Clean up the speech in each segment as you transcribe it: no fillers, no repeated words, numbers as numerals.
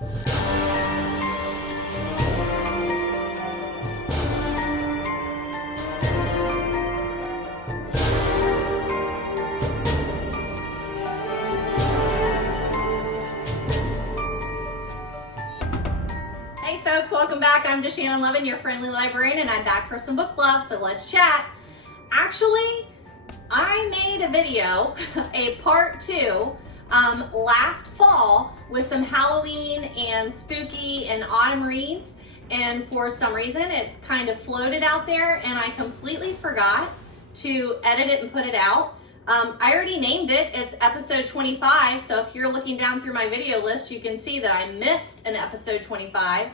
Hey folks, welcome back. I'm DaShannon Lovin, your friendly librarian, and I'm back for some book club, so let's chat. Actually, I made a video, a part 2, last fall with some Halloween and spooky and autumn reads, and for some reason it kind of floated out there and I completely forgot to edit it and put it out. I already named it. It's episode 25, so if you're looking down through my video list, you can see that I missed an episode 25.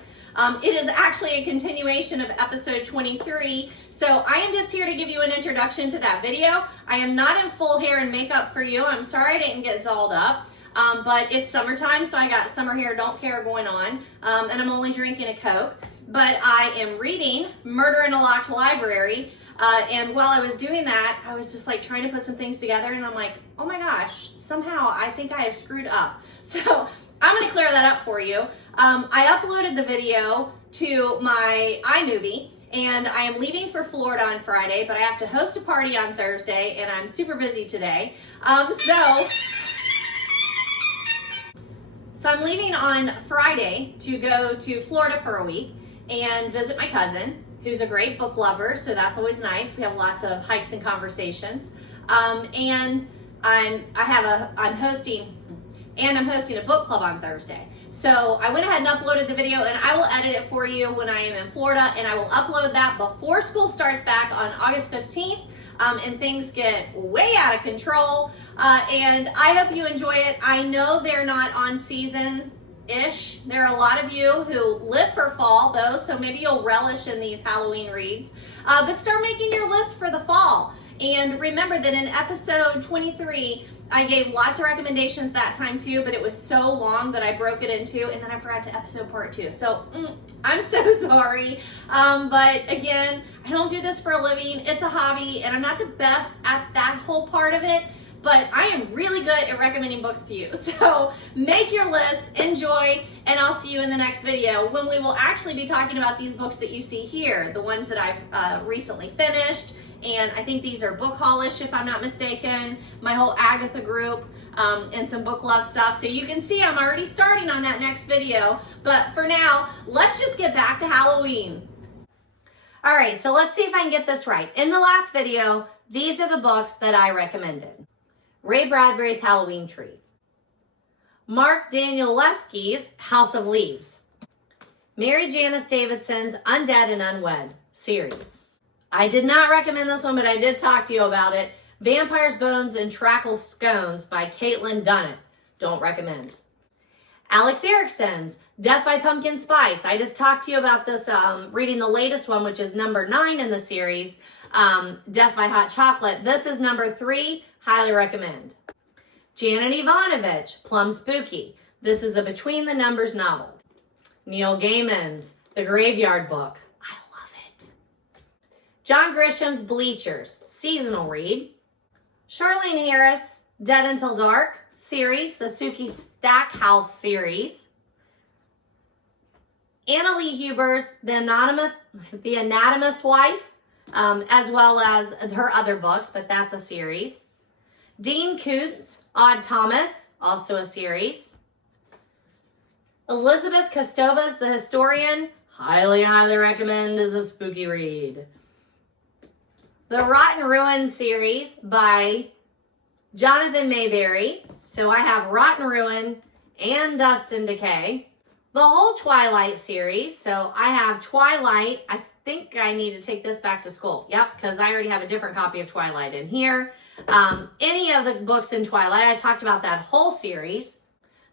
It is actually a continuation of episode 23, so I am just here to give you an introduction to that video. I am not in full hair and makeup for you. I'm sorry I didn't get dolled up, but it's summertime, so I got summer hair don't care going on, and I'm only drinking a Coke. But I am reading Murder in a Locked Library. And while I was doing that, I was just like trying to put some things together and I'm like, oh my gosh, somehow I think I have screwed up. So I'm gonna clear that up for you. I uploaded the video to my iMovie and I am leaving for Florida on Friday, but I have to host a party on Thursday and I'm super busy today. So I'm leaving on Friday to go to Florida for a week and visit my cousin, who's a great book lover, so that's always nice. We have lots of hikes and conversations. And I'm hosting a book club on Thursday. So I went ahead and uploaded the video and I will edit it for you when I am in Florida, and I will upload that before school starts back on August 15th. And things get way out of control. And I hope you enjoy it. I know they're not on season-ish. There are a lot of you who live for fall though, so maybe you'll relish in these Halloween reads. But start making your list for the fall. And remember that in episode 23, I gave lots of recommendations that time too, but it was so long that I broke it into, and then I forgot to episode part 2. So I'm so sorry. But again, I don't do this for a living. It's a hobby, and I'm not the best at that whole part of it, but I am really good at recommending books to you. So make your list, enjoy, and I'll see you in the next video when we will actually be talking about these books that you see here, the ones that I've recently finished. And I think these are book haul-ish, if I'm not mistaken, my whole Agatha group, and some book love stuff. So you can see I'm already starting on that next video. But for now, let's just get back to Halloween. All right, so let's see if I can get this right. In the last video, these are the books that I recommended. Ray Bradbury's Halloween Tree. Mark Danielewski's House of Leaves. Mary Janice Davidson's Undead and Unwed series. I did not recommend this one, but I did talk to you about it. Vampire's Bones and Treacle Scones by Caitlin Dunnett. Don't recommend. Alex Erickson's Death by Pumpkin Spice. I just talked to you about this, reading the latest one, which is number 9 in the series, Death by Hot Chocolate. This is number 3. Highly recommend. Janet Evanovich, Plum Spooky. This is a Between the Numbers novel. Neil Gaiman's The Graveyard Book. I love it. John Grisham's Bleachers, seasonal read. Charlene Harris, Dead Until Dark series, the Sookie Stackhouse series. Anna Lee Huber's The Anatomist Wife, as well as her other books, but that's a series. Dean Koontz Odd Thomas, also a series. Elizabeth Kostova's The Historian, highly recommend as a spooky read. The Rotten Ruin series by Jonathan Maberry. So I have Rotten Ruin and Dust and Decay. The whole Twilight series. So I have Twilight. I think I need to take this back to school. Yep, because I already have a different copy of Twilight in here. Any of the books in Twilight, I talked about that whole series.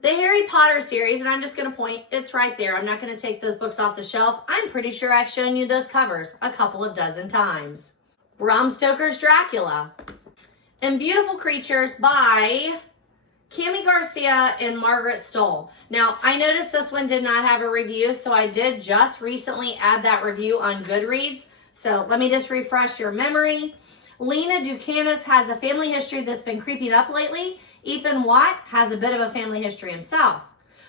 The Harry Potter series, and I'm just going to point, it's right there. I'm not going to take those books off the shelf. I'm pretty sure I've shown you those covers a couple of dozen times. Bram Stoker's Dracula. And Beautiful Creatures by Cami Garcia and Margaret Stoll. Now, I noticed this one did not have a review, so I did just recently add that review on Goodreads. So let me just refresh your memory. Lena Ducanis has a family history that's been creeping up lately. Ethan Watt has a bit of a family history himself.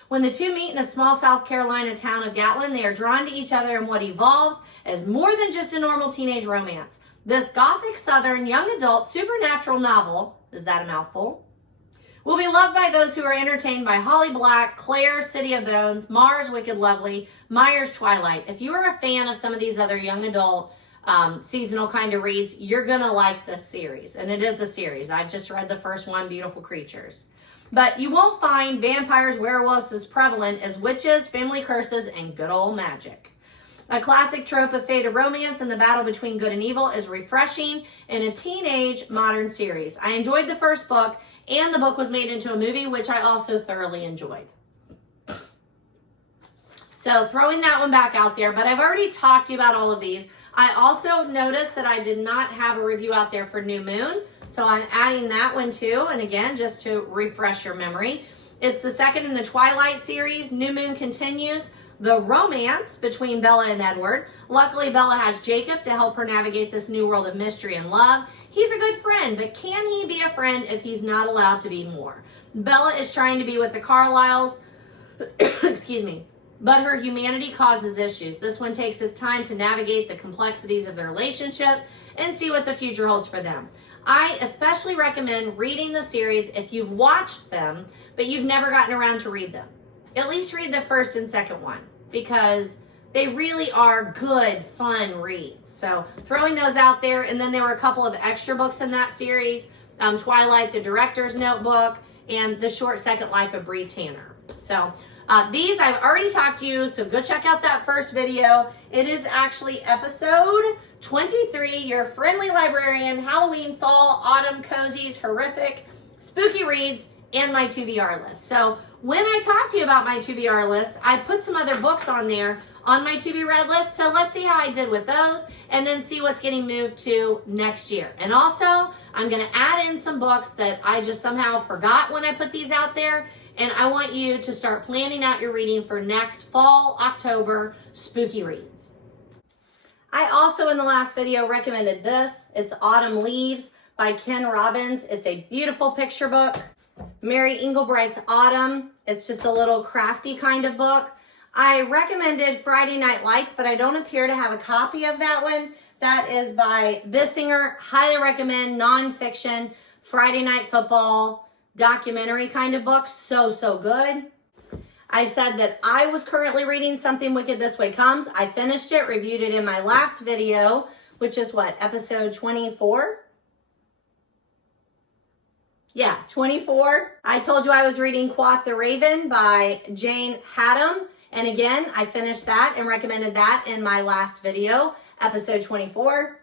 When the two meet in a small South Carolina town of Gatlin, they are drawn to each other in what evolves as more than just a normal teenage romance. This gothic southern young adult supernatural novel, is that a mouthful, will be loved by those who are entertained by Holly Black, Claire's City of Bones, Mars Wicked Lovely, Meyer's Twilight. If you are a fan of some of these other young adult seasonal kind of reads, you're gonna like this series. And it is a series. I've just read the first one, Beautiful Creatures. But you won't find vampires, werewolves as prevalent as witches, family curses, and good old magic. A classic trope of faded romance and the battle between good and evil is refreshing in a teenage modern series. I enjoyed the first book, and the book was made into a movie, which I also thoroughly enjoyed. So throwing that one back out there, but I've already talked to you about all of these. I also noticed that I did not have a review out there for New Moon, so I'm adding that one too. And again, just to refresh your memory, it's the second in the Twilight series. New Moon continues the romance between Bella and Edward. Luckily, Bella has Jacob to help her navigate this new world of mystery and love. He's a good friend, but can he be a friend if he's not allowed to be more? Bella is trying to be with the Carlyles, excuse me, but her humanity causes issues. This one takes its time to navigate the complexities of their relationship and see what the future holds for them. I especially recommend reading the series if you've watched them, but you've never gotten around to read them. At least read the first and second one, because they really are good, fun reads. So throwing those out there. And then there were a couple of extra books in that series, Twilight, the Director's Notebook, and The Short Second Life of Bree Tanner. So these I've already talked to you, so go check out that first video. It is actually episode 23, your friendly librarian, Halloween, fall, autumn, cozies, horrific, spooky reads, and my TBR list. So when I talked to you about my TBR list, I put some other books on there on my to be read list. So let's see how I did with those and then see what's getting moved to next year. And also I'm going to add in some books that I just somehow forgot when I put these out there. And I want you to start planning out your reading for next fall, October spooky reads. I also in the last video recommended this. It's Autumn Leaves by Ken Robbins. It's a beautiful picture book. Mary Englebright's Autumn. It's just a little crafty kind of book. I recommended Friday Night Lights, but I don't appear to have a copy of that one. That is by Bissinger. Highly recommend nonfiction, Friday Night Football, documentary kind of book. So, so good. I said that I was currently reading Something Wicked This Way Comes. I finished it, reviewed it in my last video, which is what, episode 24? Yeah, 24. I told you I was reading Quoth the Raven by Jane Haddam. And again, I finished that and recommended that in my last video, episode 24.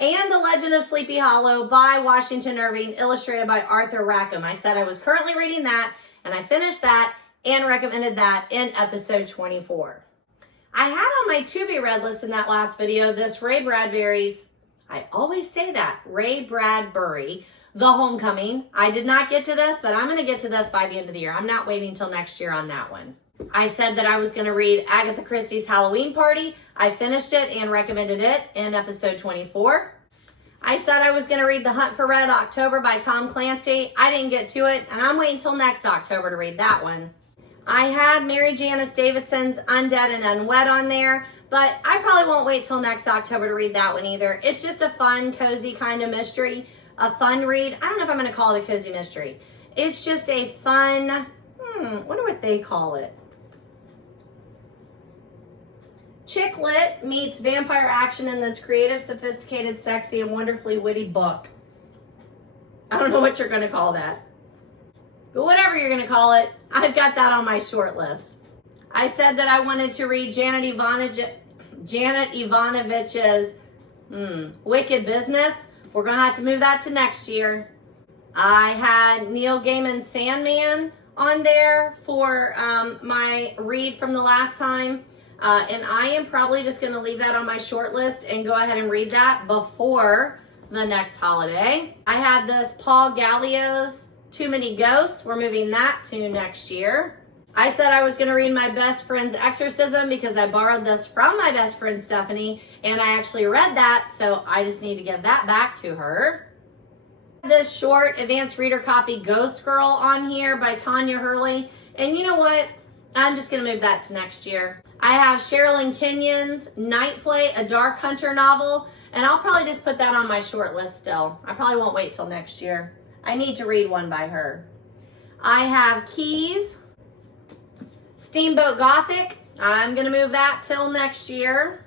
And The Legend of Sleepy Hollow by Washington Irving, illustrated by Arthur Rackham. I said I was currently reading that, and I finished that and recommended that in episode 24. I had on my to-be-read list in that last video this Ray Bradbury's, I always say that, Ray Bradbury, The Homecoming. I did not get to this, but I'm going to get to this by the end of the year. I'm not waiting till next year on that one. I said that I was going to read Agatha Christie's Halloween Party. I finished it and recommended it in episode 24. I said I was going to read The Hunt for Red October by Tom Clancy. I didn't get to it, and I'm waiting till next October to read that one. I had Mary Janice Davidson's Undead and Unwed on there, but I probably won't wait till next October to read that one either. It's just a fun, cozy kind of mystery, a fun read. I don't know if I'm going to call it a cozy mystery. It's just a fun, wonder what they call it. Chick lit meets vampire action in this creative, sophisticated, sexy, and wonderfully witty book. I don't know what you're going to call that. But whatever you're going to call it, I've got that on my short list. I said that I wanted to read Janet Evanovich's Wicked Business. We're going to have to move that to next year. I had Neil Gaiman's Sandman on there for my read from the last time. And I am probably just going to leave that on my short list and go ahead and read that before the next holiday. I had this Paul Gallio's Too Many Ghosts. We're moving that to next year. I said I was going to read My Best Friend's Exorcism because I borrowed this from my best friend Stephanie, and I actually read that, so I just need to give that back to her. This short advanced reader copy Ghost Girl on here by Tanya Hurley. And you know what? I'm just going to move that to next year. I have Sherilyn Kenyon's Night Play, a Dark Hunter novel, and I'll probably just put that on my short list still. I probably won't wait till next year. I need to read one by her. I have Keys, Steamboat Gothic. I'm going to move that till next year.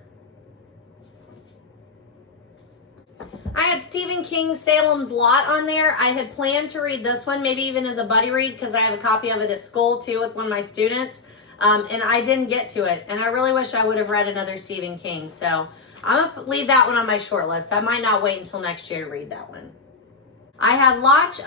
I had Stephen King's Salem's Lot on there. I had planned to read this one, maybe even as a buddy read, because I have a copy of it at school too with one of my students. And I didn't get to it. And I really wish I would have read another Stephen King. So I'm going to leave that one on my short list. I might not wait until next year to read that one. I had lots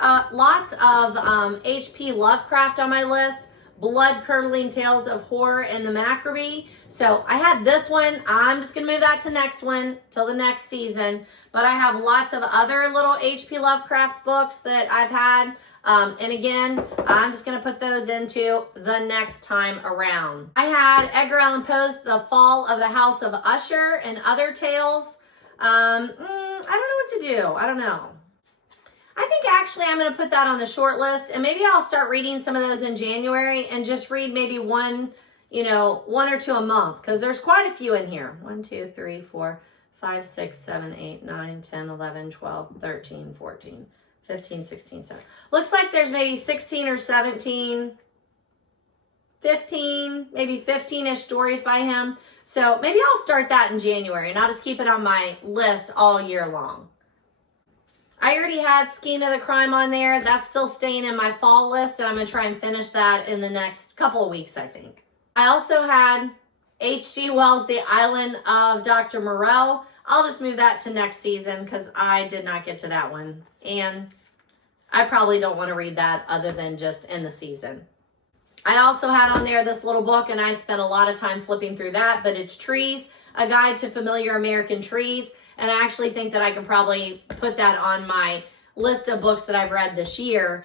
of H.P. Lovecraft on my list. Blood-curdling tales of horror and the Maberry. So I had this one. I'm just going to move that to next one till the next season. But I have lots of other little H.P. Lovecraft books that I've had. And again, I'm just going to put those into the next time around. I had Edgar Allan Poe's The Fall of the House of Usher and other tales. I don't know what to do. I don't know. I think actually I'm going to put that on the short list, and maybe I'll start reading some of those in January and just read maybe one or two a month, because there's quite a few in here. 1, 2, 3, 4, 5, 6, 7, 8, 9, 10, 11, 12, 13, 14, 15, 16, 17. Looks like there's maybe 16 or 17, 15, maybe 15-ish stories by him. So maybe I'll start that in January, and I'll just keep it on my list all year long. I already had Skein of the Crime on there. That's still staying in my fall list, and I'm going to try and finish that in the next couple of weeks, I think. I also had H.G. Wells' The Island of Dr. Moreau. I'll just move that to next season because I did not get to that one. And I probably don't want to read that other than just in the season. I also had on there this little book, and I spent a lot of time flipping through that, but it's Trees, A Guide to Familiar American Trees. And I actually think that I can probably put that on my list of books that I've read this year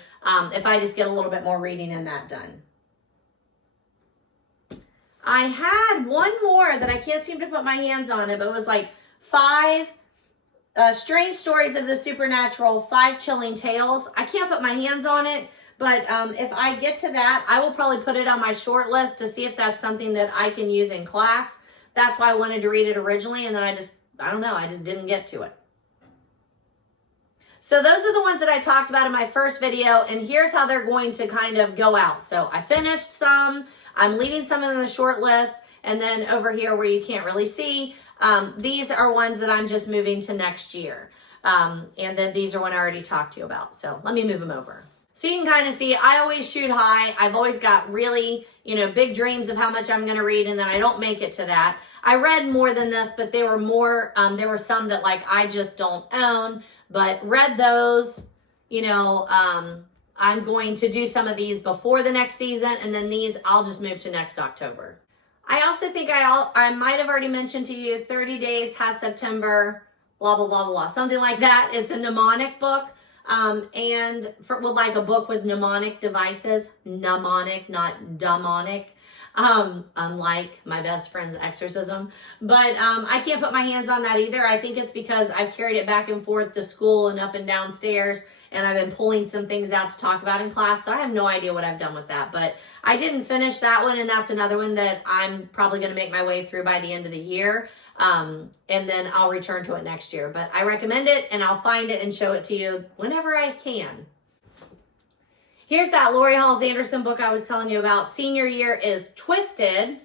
if I just get a little bit more reading in that done. I had one more that I can't seem to put my hands on it, but it was like 5 strange stories of the supernatural, 5 chilling tales. I can't put my hands on it, but if I get to that, I will probably put it on my short list to see if that's something that I can use in class. That's why I wanted to read it originally, and then I just didn't get to it. So those are the ones that I talked about in my first video, and here's how they're going to kind of go out. So I finished some, I'm leaving some in the short list, and then over here where you can't really see, these are ones that I'm just moving to next year. And then these are one I already talked to you about. So let me move them over. So you can kind of see, I always shoot high. I've always got really, big dreams of how much I'm going to read, and then I don't make it to that. I read more than this, but they were more, there were some that I just don't own, but read those, I'm going to do some of these before the next season, and then these I'll just move to next October. I also think I might have already mentioned to you, 30 Days Has September, blah, blah, blah, blah, something like that. It's a mnemonic book. And with a book with mnemonic devices, mnemonic, not demonic, unlike my best friend's exorcism. But I can't put my hands on that either. I think it's because I've carried it back and forth to school and up and downstairs, and I've been pulling some things out to talk about in class, so I have no idea what I've done with that. But I didn't finish that one, and that's another one that I'm probably going to make my way through by the end of the year. And then I'll return to it next year. But I recommend it, and I'll find it and show it to you whenever I can. Here's that Lori Halls Anderson book I was telling you about. Senior year is Twisted.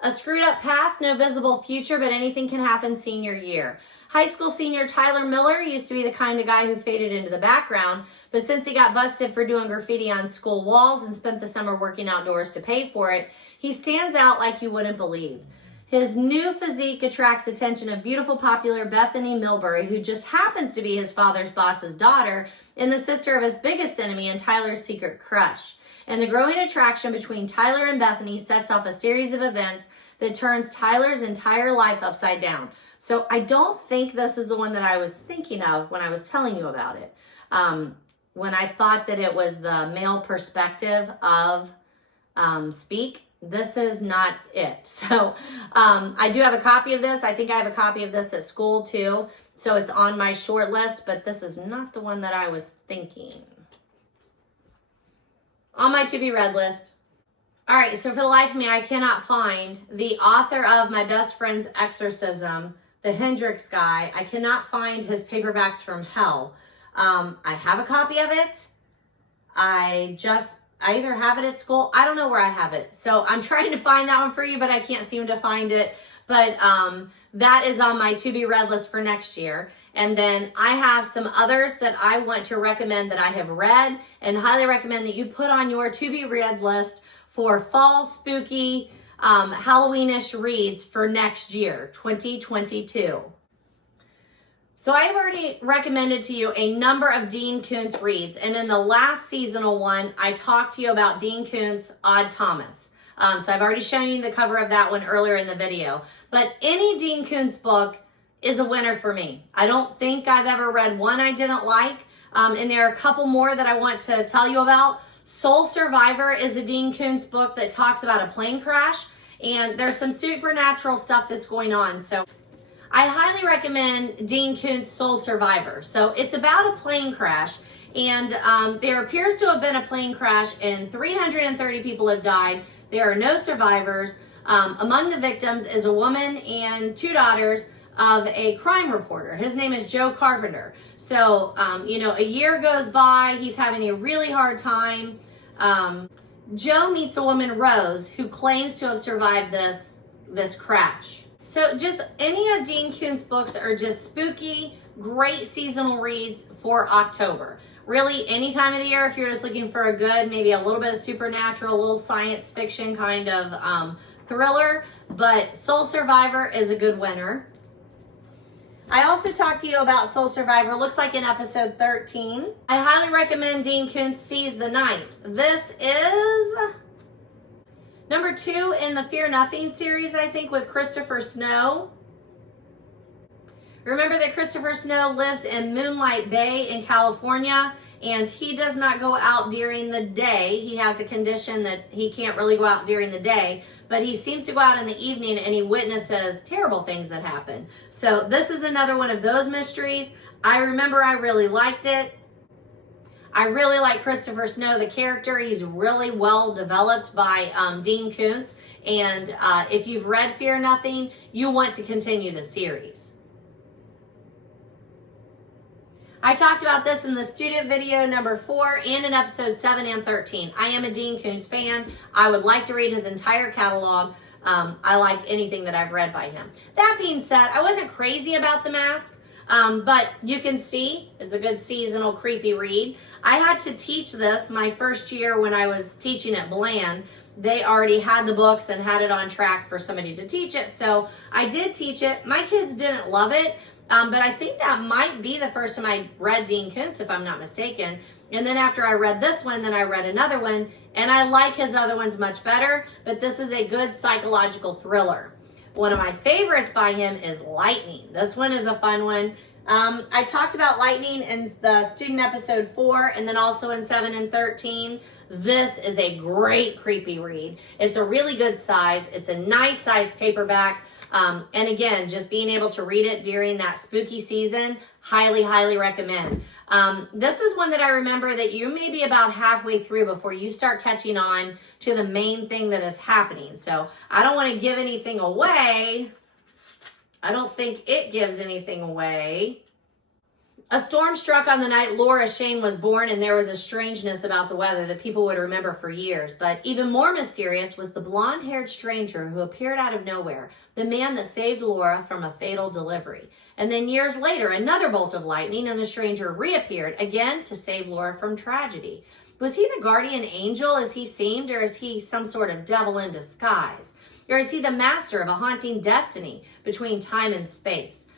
A screwed up past, no visible future, but anything can happen senior year. High school senior Tyler Miller used to be the kind of guy who faded into the background, but since he got busted for doing graffiti on school walls and spent the summer working outdoors to pay for it, he stands out like you wouldn't believe. His new physique attracts attention of beautiful, popular Bethany Milbury, who just happens to be his father's boss's daughter and the sister of his biggest enemy and Tyler's secret crush. And the growing attraction between Tyler and Bethany sets off a series of events that turns Tyler's entire life upside down. So I don't think this is the one that I was thinking of when I was telling you about it. When I thought that it was the male perspective of Speak, this is not it. So I do have a copy of this. I think I have a copy of this at school too. So it's on my short list, but this is not the one that I was thinking. on my to be read list. All right, so for the life of me, I cannot find the author of My Best Friend's Exorcism, the Hendricks guy. I cannot find his Paperbacks from Hell. I have a copy of it. I either have it at school. I don't know where I have it. So I'm trying to find that one for you, but I can't seem to find it. But that is on my to be read list for next year. And then I have some others that I want to recommend that I have read and highly recommend that you put on your to be read list for fall spooky Halloweenish reads for next year, 2022. So I have already recommended to you a number of Dean Koontz reads. And in the last seasonal one, I talked to you about Dean Koontz Odd Thomas. So I've already shown you the cover of that one earlier in the video. But any Dean Koontz book is a winner for me. I don't think I've ever read one I didn't like. And there are a couple more that I want to tell you about. Soul Survivor is a Dean Koontz book that talks about a plane crash. And there's some supernatural stuff that's going on. So I highly recommend Dean Koontz Soul Survivor. So it's about a plane crash. And there appears to have been a plane crash and 330 people have died. There are no survivors. Among the victims is a woman and 2 daughters of a crime reporter. His name is Joe Carpenter. So, a year goes by. He's having a really hard time. Joe meets a woman, Rose, who claims to have survived this crash. So just any of Dean Koontz books are just spooky, great seasonal reads for October. Really, any time of the year, if you're just looking for a good, maybe a little bit of supernatural, a little science fiction kind of thriller, but Soul Survivor is a good winner. I also talked to you about Soul Survivor, looks like in episode 13. I highly recommend Dean Koontz Seize the Night. This is number 2 in the Fear Nothing series, I think, with Christopher Snow. Remember that Christopher Snow lives in Moonlight Bay in California, and he does not go out during the day. He has a condition that he can't really go out during the day, but he seems to go out in the evening and he witnesses terrible things that happen. So this is another one of those mysteries. I remember I really liked it. I really like Christopher Snow, the character. He's really well developed by Dean Koontz. And if you've read Fear Nothing, you want to continue the series. I talked about this in the student video number 4 and in episode 7 and 13. I am a Dean Koontz fan. I would like to read his entire catalog. I like anything that I've read by him. That being said, I wasn't crazy about The Mask, but you can see it's a good seasonal creepy read. I had to teach this my first year when I was teaching at Bland. They already had the books and had it on track for somebody to teach it. So I did teach it. My kids didn't love it. But I think that might be the first time I read Dean Koontz, if I'm not mistaken. And then after I read this one, then I read another one, and I like his other ones much better, but this is a good psychological thriller. One of my favorites by him is Lightning. This one is a fun one. I talked about Lightning in the student episode 4, and then also in 7 and 13. This is a great creepy read. It's a really good size. It's a nice size paperback. And again, just being able to read it during that spooky season, highly, highly recommend. This is one that I remember that you may be about halfway through before you start catching on to the main thing that is happening. So I don't want to give anything away. I don't think it gives anything away. A storm struck on the night Laura Shane was born, and there was a strangeness about the weather that people would remember for years. But even more mysterious was the blonde-haired stranger who appeared out of nowhere, the man that saved Laura from a fatal delivery. And then years later, another bolt of lightning, and the stranger reappeared again to save Laura from tragedy. Was he the guardian angel as he seemed, or is he some sort of devil in disguise? Or is he the master of a haunting destiny between time and space?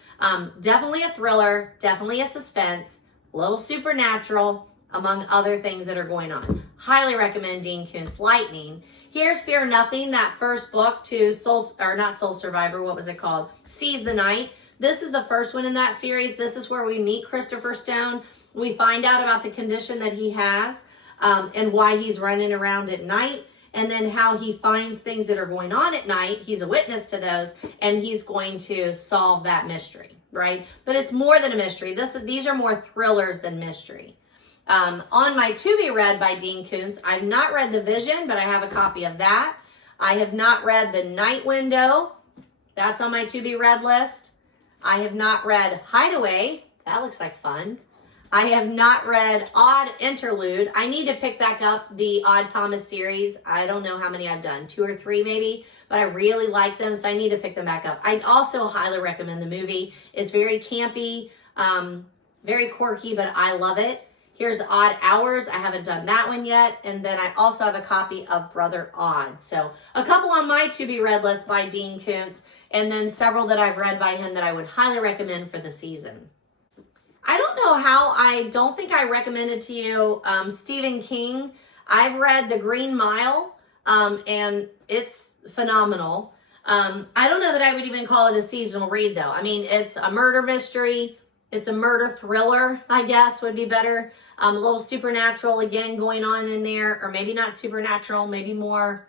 Definitely a thriller, definitely a suspense, a little supernatural, among other things that are going on. Highly recommend Dean Koontz Lightning. Here's Fear Nothing, that first book to Soul Survivor, what was it called? Seize the Night. This is the first one in that series. This is where we meet Christopher Stone. We find out about the condition that he has and why he's running around at night. And then how he finds things that are going on at night. He's a witness to those, and he's going to solve that mystery, right? But it's more than a mystery. These are more thrillers than mystery. On my to be read by Dean Koontz, I've not read The Vision, but I have a copy of that. I have not read The Night Window. That's on my to be read list. I have not read Hideaway. That looks like fun. I have not read Odd Interlude. I need to pick back up the Odd Thomas series. I don't know how many I've done, 2 or 3 maybe, but I really like them, so I need to pick them back up. I also highly recommend the movie. It's very campy, very quirky, but I love it. Here's Odd Hours. I haven't done that one yet. And then I also have a copy of Brother Odd. So a couple on my to be read list by Dean Koontz, and then several that I've read by him that I would highly recommend for the season. I don't know how, I don't think I recommended to you Stephen King. I've read The Green Mile, and it's phenomenal. I don't know that I would even call it a seasonal read, though. I mean, it's a murder mystery. It's a murder thriller, I guess, would be better. A little supernatural, again, going on in there. Or maybe not supernatural, maybe more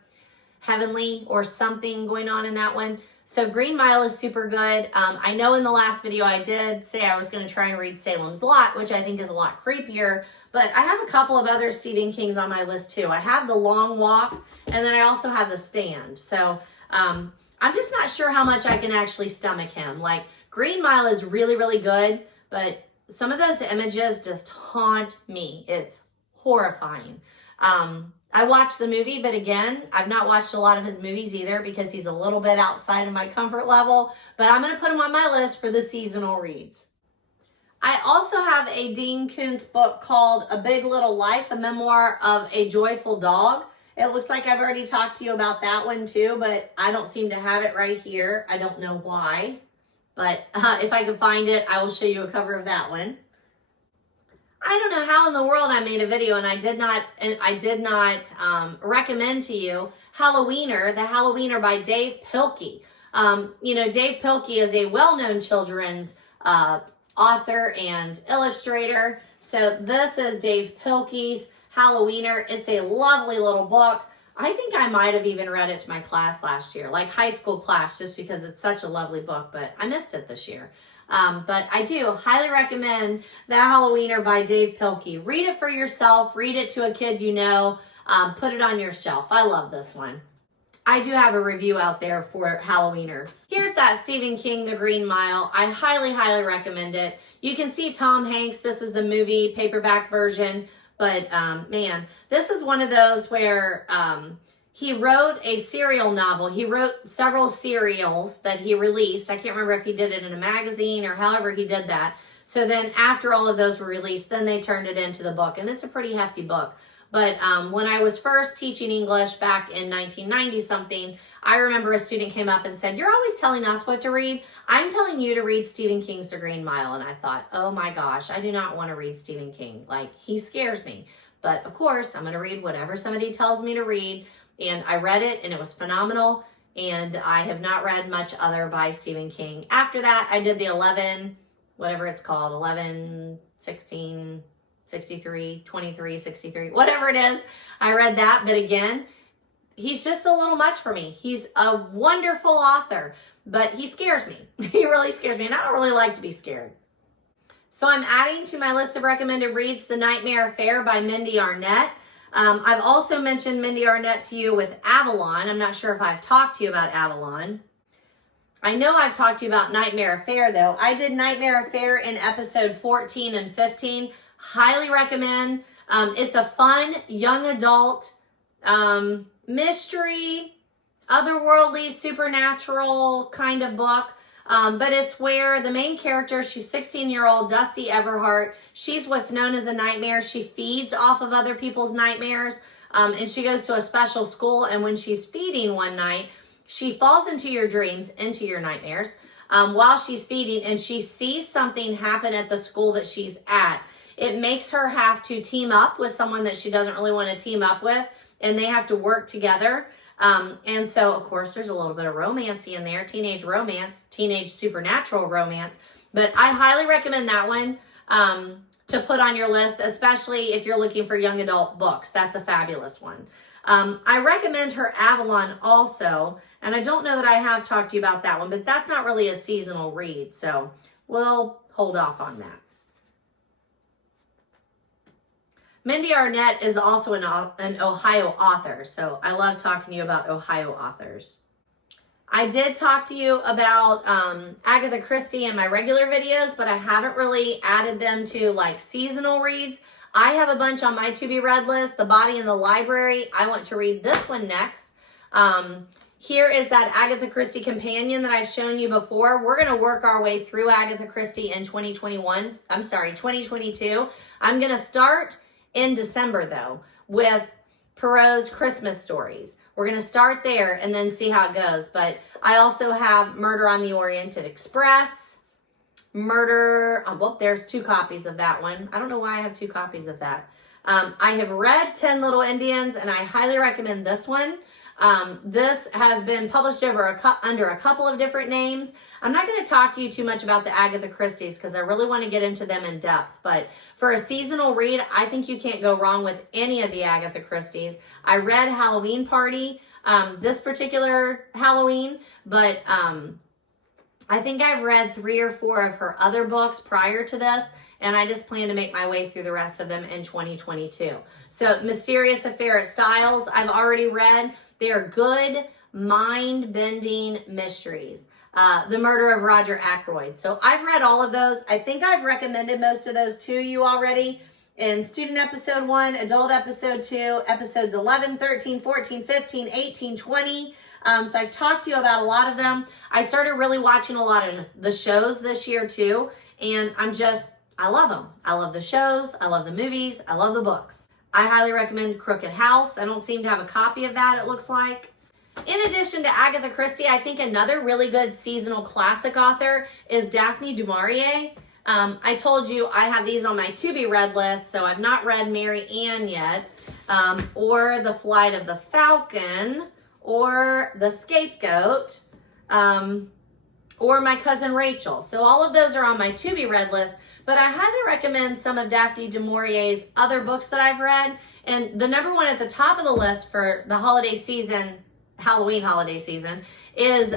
heavenly or something going on in that one. So Green Mile is super good. I know in the last video I did say I was going to try and read Salem's Lot, which I think is a lot creepier. But I have a couple of other Stephen Kings on my list too. I have The Long Walk, and then I also have The Stand. So I'm just not sure how much I can actually stomach him. Like, Green Mile is really, really good, but some of those images just haunt me. It's horrifying. I watched the movie, but again, I've not watched a lot of his movies either because he's a little bit outside of my comfort level, but I'm going to put him on my list for the seasonal reads. I also have a Dean Koontz book called A Big Little Life, a memoir of a joyful dog. It looks like I've already talked to you about that one too, but I don't seem to have it right here. I don't know why, but if I can find it, I will show you a cover of that one. I don't know how in the world I made a video and I did not recommend to you Halloweener, The Halloweener by Dave Pilkey. You know, Dave Pilkey is a well-known children's author and illustrator. So this is Dave Pilkey's Halloweener. It's a lovely little book. I think I might have even read it to my class last year, like high school class, just because it's such a lovely book, but I missed it this year. But I do highly recommend The Halloweener by Dave Pilkey. Read it for yourself. Read it to a kid you know. Put it on your shelf. I love this one. I do have a review out there for Halloweener. Here's that Stephen King, The Green Mile. I highly, highly recommend it. You can see Tom Hanks. This is the movie paperback version. But man, this is one of those where he wrote a serial novel. He wrote several serials that he released. I can't remember if he did it in a magazine or however he did that. So then after all of those were released, then they turned it into the book. And it's a pretty hefty book. But when I was first teaching English back in 1990 something, I remember a student came up and said, "You're always telling us what to read. I'm telling you to read Stephen King's The Green Mile." And I thought, oh my gosh, I do not want to read Stephen King. Like, he scares me. But of course, I'm going to read whatever somebody tells me to read. And I read it and it was phenomenal. And I have not read much other by Stephen King. After that, I did the 11, whatever it's called, 11, 16, 63, 23, 63, whatever it is. I read that, but again, he's just a little much for me. He's a wonderful author, but he scares me. He really scares me, and I don't really like to be scared. So I'm adding to my list of recommended reads The Nightmare Affair by Mindy Arnett. I've also mentioned Mindy Arnett to you with Avalon. I'm not sure if I've talked to you about Avalon. I know I've talked to you about Nightmare Affair, though. I did Nightmare Affair in episode 14 and 15. Highly recommend. It's a fun, young adult mystery, otherworldly, supernatural kind of book. But it's where the main character, she's 16-year-old Dusty Everhart. She's what's known as a nightmare. She feeds off of other people's nightmares. And she goes to a special school. And when she's feeding one night, she falls into your dreams, into your nightmares, while she's feeding. And she sees something happen at the school that she's at. It makes her have to team up with someone that she doesn't really want to team up with. And they have to work together. And so, of course, there's a little bit of romance in there, teenage romance, teenage supernatural romance. But I highly recommend that one to put on your list, especially if you're looking for young adult books. That's a fabulous one. I recommend her Avalon also, and I don't know that I have talked to you about that one, but that's not really a seasonal read, so we'll hold off on that. Mindy Arnett is also an Ohio author, so I love talking to you about Ohio authors. I did talk to you about Agatha Christie in my regular videos, but I haven't really added them to like seasonal reads. I have a bunch on my to-be-read list, The Body in the Library. I want to read this one next. Here is that Agatha Christie companion that I've shown you before. We're going to work our way through Agatha Christie in 2022. I'm going to start in December, though, with Perrault's Christmas Stories. We're going to start there and then see how it goes. But I also have Murder on the Orient Express, well, there's 2 copies of that one. I don't know why I have 2 copies of that. I have read 10 Little Indians, and I highly recommend this one. This has been published under a couple of different names. I'm not going to talk to you too much about the Agatha Christies because I really want to get into them in depth. But for a seasonal read, I think you can't go wrong with any of the Agatha Christies. I read Halloween Party this particular Halloween, but I think I've read 3 or 4 of her other books prior to this, and I just plan to make my way through the rest of them in 2022. So Mysterious Affair at Styles, I've already read. They're good, mind-bending mysteries. The Murder of Roger Ackroyd. So I've read all of those. I think I've recommended most of those to you already in Student Episode 1, Adult Episode 2, Episodes 11, 13, 14, 15, 18, 20. So I've talked to you about a lot of them. I started really watching a lot of the shows this year too, and I love them. I love the shows, I love the movies, I love the books. I highly recommend Crooked House. I don't seem to have a copy of that, it looks like. In addition to Agatha Christie, I think another really good seasonal classic author is Daphne du Maurier. I told you I have these on my to-be-read list, so I've not read Mary Ann yet, or The Flight of the Falcon, or The Scapegoat, or My Cousin Rachel. So all of those are on my to-be-read list, but I highly recommend some of Daphne du Maurier's other books that I've read. And the number one at the top of the list for the holiday season, Halloween holiday season, is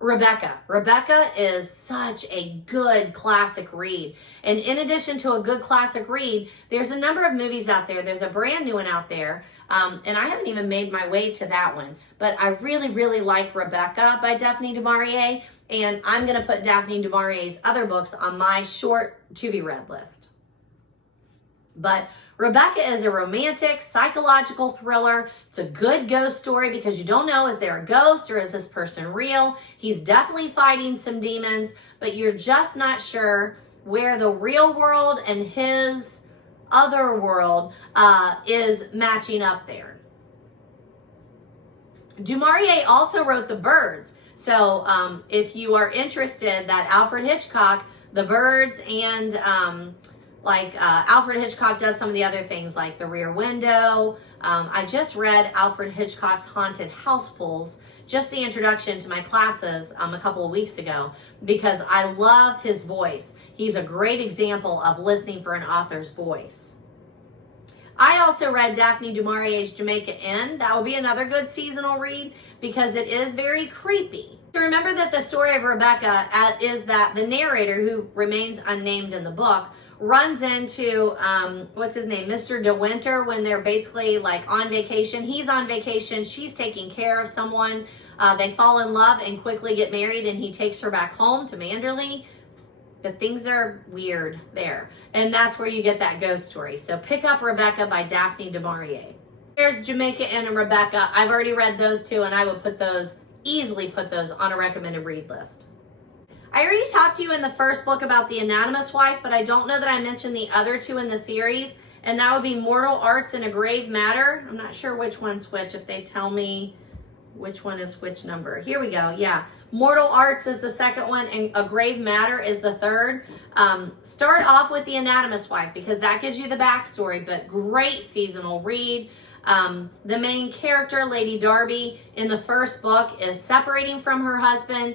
Rebecca. Rebecca is such a good classic read. And in addition to a good classic read, there's a number of movies out there. There's a brand new one out there. And I haven't even made my way to that one. But I really, really like Rebecca by Daphne du Maurier. And I'm going to put Daphne du Maurier's other books on my short to-be-read list. But Rebecca is a romantic, psychological thriller. It's a good ghost story because you don't know, is there a ghost or is this person real? He's definitely fighting some demons, but you're just not sure where the real world and his other world is matching up there. Du Maurier also wrote The Birds. So if you are interested, that Alfred Hitchcock, The Birds, and Alfred Hitchcock does some of the other things like The Rear Window. I just read Alfred Hitchcock's Haunted Housefuls, just the introduction to my classes a couple of weeks ago, because I love his voice. He's a great example of listening for an author's voice. I also read Daphne du Maurier's Jamaica Inn. That will be another good seasonal read because it is very creepy. So remember that the story of Rebecca is that the narrator, who remains unnamed in the book, runs into, what's his name, Mr. De Winter, when they're basically like on vacation. He's on vacation, she's taking care of someone. They fall in love and quickly get married, and he takes her back home to Manderley. But things are weird there. And that's where you get that ghost story. So pick up Rebecca by Daphne du Maurier. There's Jamaica Inn and Rebecca. I've already read those two, and I would easily put those on a recommended read list. I already talked to you in the first book about The Anatomist Wife, but I don't know that I mentioned the other two in the series, and that would be Mortal Arts and A Grave Matter. I'm not sure which one's which, if they tell me which one is which number. Here we go, yeah. Mortal Arts is the second one, and A Grave Matter is the third. Start off with The Anatomist Wife, because that gives you the backstory, but great seasonal read. The main character, Lady Darby, in the first book is separating from her husband.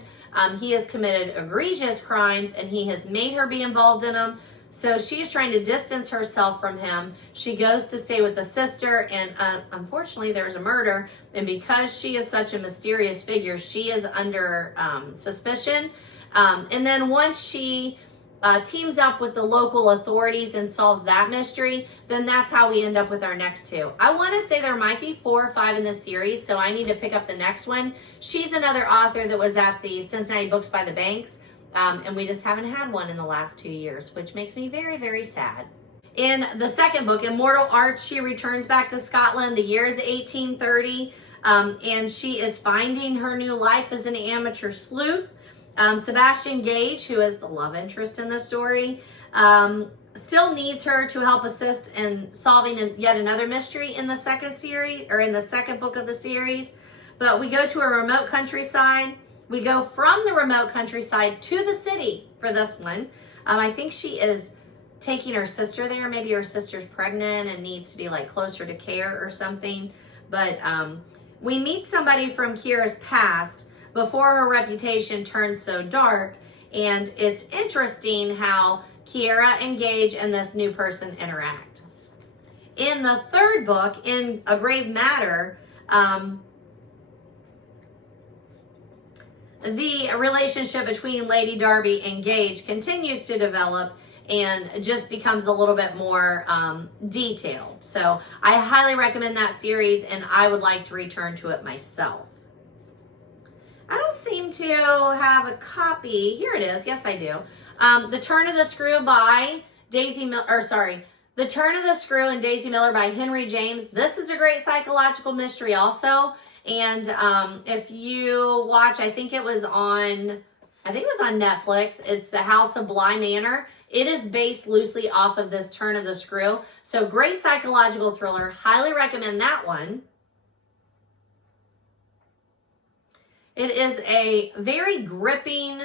He has committed egregious crimes, and he has made her be involved in them. So she is trying to distance herself from him. She goes to stay with the sister, and unfortunately there's a murder. And because she is such a mysterious figure, she is under suspicion. And then once she teams up with the local authorities and solves that mystery, then that's how we end up with our next two. I want to say there might be 4 or 5 in this series, so I need to pick up the next one. She's another author that was at the Cincinnati Books by the Banks, and we just haven't had one in the last 2 years, which makes me very, very sad. In the second book, Immortal Arts, she returns back to Scotland. The year is 1830, and she is finding her new life as an amateur sleuth. Sebastian Gage, who is the love interest in the story, still needs her to help assist in solving yet another mystery in the second series, or in the second book of the series. But we go to a remote countryside. We go from the remote countryside to the city for this one. I think she is taking her sister there. Maybe her sister's pregnant and needs to be like closer to care or something. But we meet somebody from Kira's past before her reputation turns so dark, and it's interesting how Kira and Gage and this new person interact. In the third book, In a Grave Matter, the relationship between Lady Darby and Gage continues to develop and just becomes a little bit more detailed. So I highly recommend that series, and I would like to return to it myself. I don't seem to have a copy. Here it is. Yes, I do. The Turn of the Screw by The Turn of the Screw and Daisy Miller by Henry James. This is a great psychological mystery also. And if you watch, I think it was on Netflix. It's The House of Bly Manor. It is based loosely off of this Turn of the Screw. So great psychological thriller. Highly recommend that one. It is a very gripping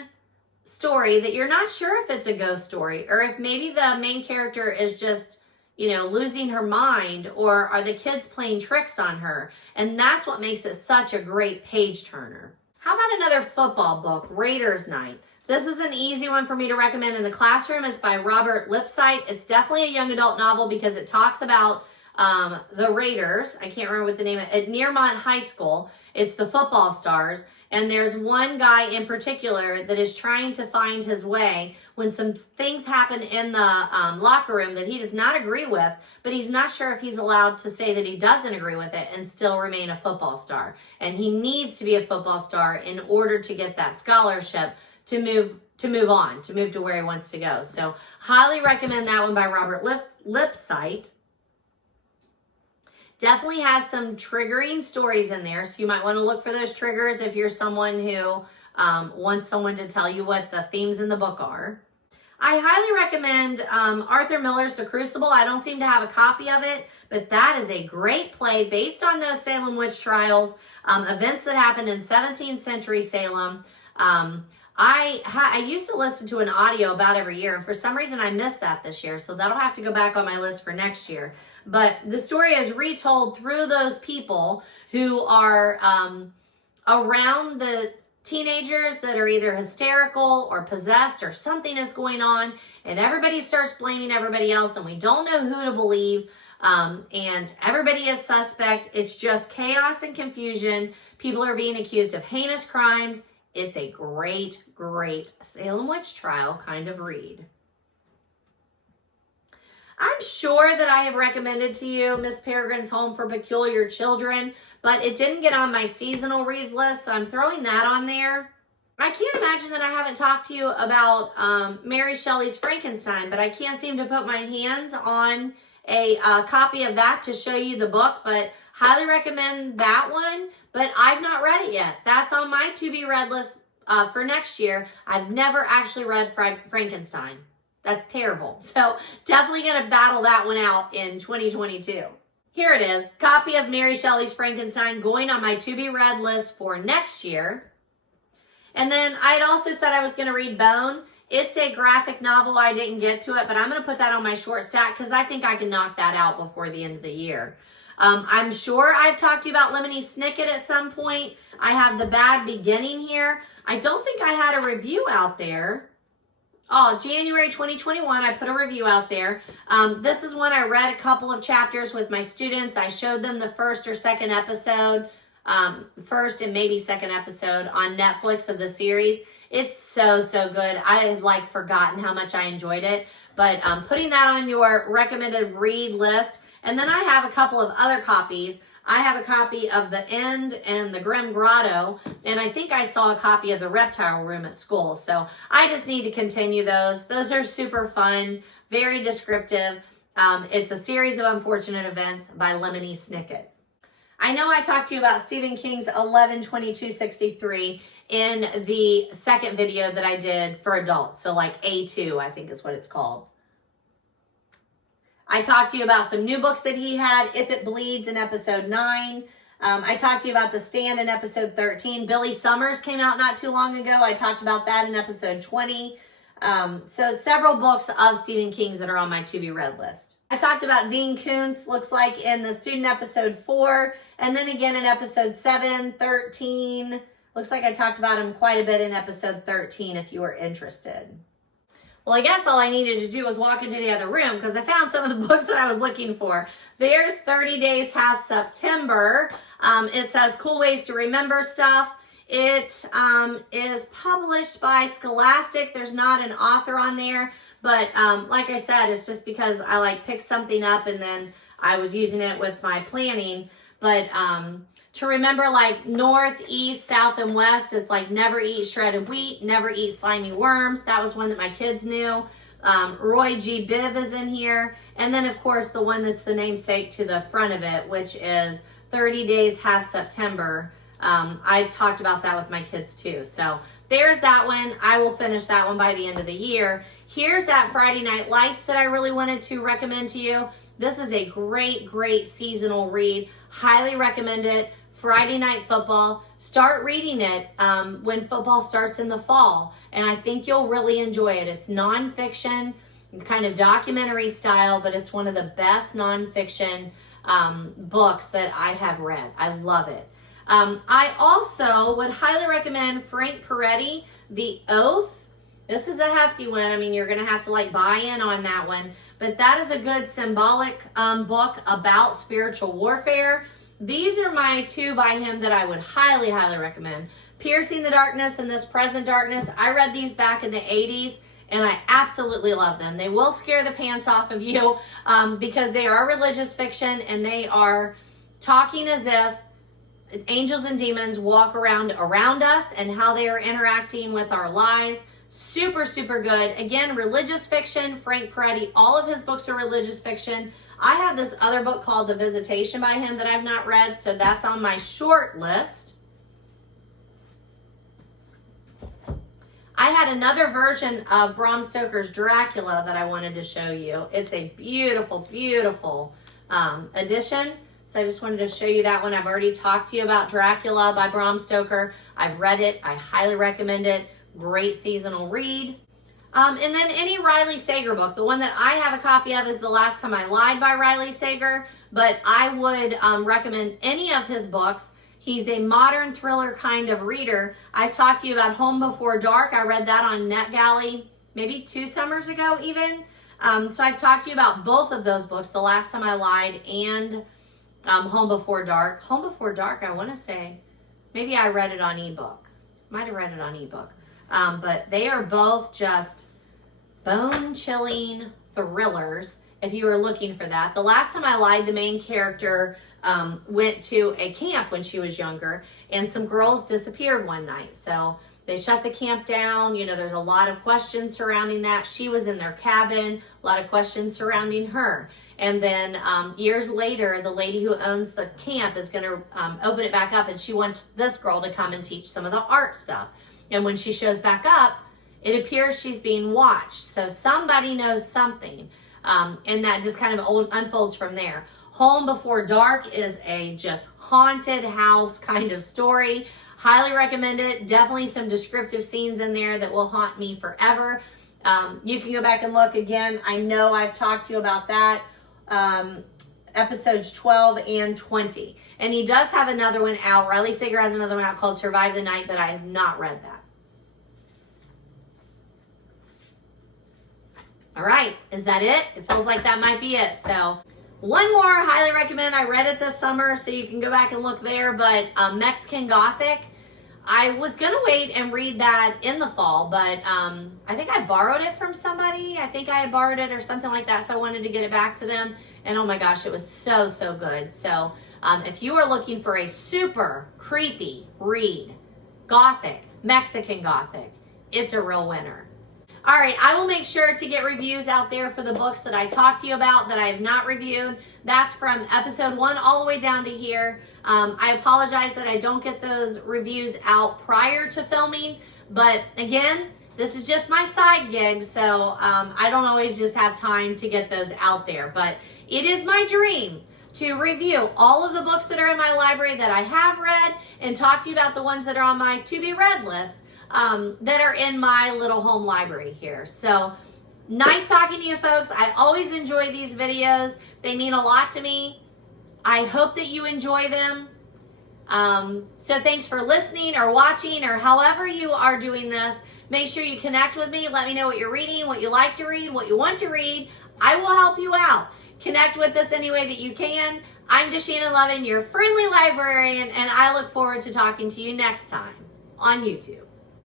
story that you're not sure if it's a ghost story or if maybe the main character is just, losing her mind, or are the kids playing tricks on her? And that's what makes it such a great page turner. How about another football book, Raiders Night? This is an easy one for me to recommend in the classroom. It's by Robert Lipsyte. It's definitely a young adult novel because it talks about the Raiders. I can't remember what the name of it. At Nearmont High School. It's the football stars. And there's one guy in particular that is trying to find his way when some things happen in the locker room that he does not agree with, but he's not sure if he's allowed to say that he doesn't agree with it and still remain a football star. And he needs to be a football star in order to get that scholarship to move to where he wants to go. So highly recommend that one by Robert Lipsyte. Definitely has some triggering stories in there, so you might want to look for those triggers if you're someone who wants someone to tell you what the themes in the book are. I highly recommend Arthur Miller's The Crucible. I don't seem to have a copy of it, but that is a great play based on those Salem witch trials, events that happened in 17th century Salem. I used to listen to an audio about every year, and for some reason I missed that this year, so that'll have to go back on my list for next year. But the story is retold through those people who are around the teenagers that are either hysterical or possessed or something is going on, and everybody starts blaming everybody else, and we don't know who to believe, and everybody is suspect. It's just chaos and confusion. People are being accused of heinous crimes. It's a great, great Salem witch trial kind of read. I'm sure that I have recommended to you Miss Peregrine's Home for Peculiar Children, but it didn't get on my seasonal reads list, so I'm throwing that on there. I can't imagine that I haven't talked to you about Mary Shelley's Frankenstein, but I can't seem to put my hands on a copy of that to show you the book, but highly recommend that one, but I've not read it yet. That's on my to-be-read list for next year. I've never actually read Frankenstein. That's terrible. So definitely going to battle that one out in 2022. Here it is. Copy of Mary Shelley's Frankenstein going on my to-be-read list for next year. And then I had also said I was going to read Bone. It's a graphic novel. I didn't get to it, but I'm going to put that on my short stack because I think I can knock that out before the end of the year. I'm sure I've talked to you about Lemony Snicket at some point. I have The Bad Beginning here. I don't think I had a review out there. Oh, January 2021, I put a review out there. This is one I read a couple of chapters with my students. I showed them the first or second episode, first and maybe second episode on Netflix of the series. It's so, so good. I had like forgotten how much I enjoyed it, but putting that on your recommended read list. And then I have a couple of other copies. I have a copy of The End and The Grim Grotto, and I think I saw a copy of The Reptile Room at school. So I just need to continue those. Those are super fun, very descriptive. It's a series of unfortunate events by Lemony Snicket. I know I talked to you about Stephen King's 11/22/63 in the second video that I did for adults. So like A2, I think is what it's called. I talked to you about some new books that he had, If It Bleeds in episode 9. I talked to you about The Stand in episode 13. Billy Summers came out not too long ago. I talked about that in episode 20. So several books of Stephen King's that are on my to be read list. I talked about Dean Koontz, looks like in the student episode 4, and then again in episode 7, 13. Looks like I talked about him quite a bit in episode 13 if you were interested. Well, I guess all I needed to do was walk into the other room because I found some of the books that I was looking for. There's 30 Days Has September. It says Cool Ways to Remember Stuff. It is published by Scholastic. There's not an author on there, but like I said, it's just because I like picked something up and then I was using it with my planning. But to remember like north, east, south, and west, it's like never eat shredded wheat, never eat slimy worms. That was one that my kids knew. Roy G. Biv is in here. And then of course the one that's the namesake to the front of it, which is 30 Days Has September. I talked about that with my kids too. So there's that one. I will finish that one by the end of the year. Here's that Friday Night Lights that I really wanted to recommend to you. This is a great, great seasonal read. Highly recommend it. Friday Night Football. Start reading it when football starts in the fall, and I think you'll really enjoy it. It's nonfiction, kind of documentary style, but it's one of the best nonfiction books that I have read. I love it. I also would highly recommend Frank Peretti, The Oath. This is a hefty one. I mean, you're going to have to like buy in on that one, but that is a good symbolic book about spiritual warfare. These are my two by him that I would highly, highly recommend. Piercing the Darkness and This Present Darkness. I read these back in the 80s and I absolutely love them. They will scare the pants off of you because they are religious fiction and they are talking as if angels and demons walk around us and how they are interacting with our lives. Super, super good. Again, religious fiction. Frank Peretti, all of his books are religious fiction. I have this other book called The Visitation by him that I've not read, so that's on my short list. I had another version of Bram Stoker's Dracula that I wanted to show you. It's a beautiful, beautiful edition. So I just wanted to show you that one. I've already talked to you about Dracula by Bram Stoker. I've read it. I highly recommend it. Great seasonal read. And then any Riley Sager book. The one that I have a copy of is The Last Time I Lied by Riley Sager, but I would recommend any of his books. He's a modern thriller kind of reader. I talked to you about Home Before Dark. I read that on NetGalley maybe 2 summers ago even. So I've talked to you about both of those books, The Last Time I Lied and Home Before Dark. Home Before Dark, I want to say, maybe I read it on ebook. Might have read it on ebook. But they are both just bone-chilling thrillers if you were looking for that. The Last Time I Lied, the main character went to a camp when she was younger, and some girls disappeared one night. So they shut the camp down. You know, there's a lot of questions surrounding that. She was in their cabin, a lot of questions surrounding her. And then years later, the lady who owns the camp is going to open it back up, and she wants this girl to come and teach some of the art stuff. And when she shows back up, it appears she's being watched. So somebody knows something. And that just kind of unfolds from there. Home Before Dark is a just haunted house kind of story. Highly recommend it. Definitely some descriptive scenes in there that will haunt me forever. You can go back and look again. I know I've talked to you about that. Episodes 12 and 20. And he does have another one out. Riley Sager has another one out called Survive the Night, but I have not read that. All right, is that it? It feels like that might be it. So one more, highly recommend. I read it this summer, so you can go back and look there, but Mexican Gothic. I was gonna wait and read that in the fall, but I think I borrowed it from somebody. I think I had borrowed it or something like that, so I wanted to get it back to them. And oh my gosh, it was so, so good. So if you are looking for a super creepy read, Gothic, Mexican Gothic, it's a real winner. All right, I will make sure to get reviews out there for the books that I talked to you about that I have not reviewed. That's from episode 1 all the way down to here. I apologize that I don't get those reviews out prior to filming, but again, this is just my side gig, so I don't always just have time to get those out there. But it is my dream to review all of the books that are in my library that I have read and talk to you about the ones that are on my to-be-read list that are in my little home library here. So nice talking to you folks. I always enjoy these videos. They mean a lot to me. I hope that you enjoy them. So thanks for listening or watching or however you are doing this. Make sure you connect with me. Let me know what you're reading, what you like to read, what you want to read. I will help you out. Connect with us any way that you can. I'm DaShannon Lovin, your friendly librarian, and I look forward to talking to you next time on YouTube.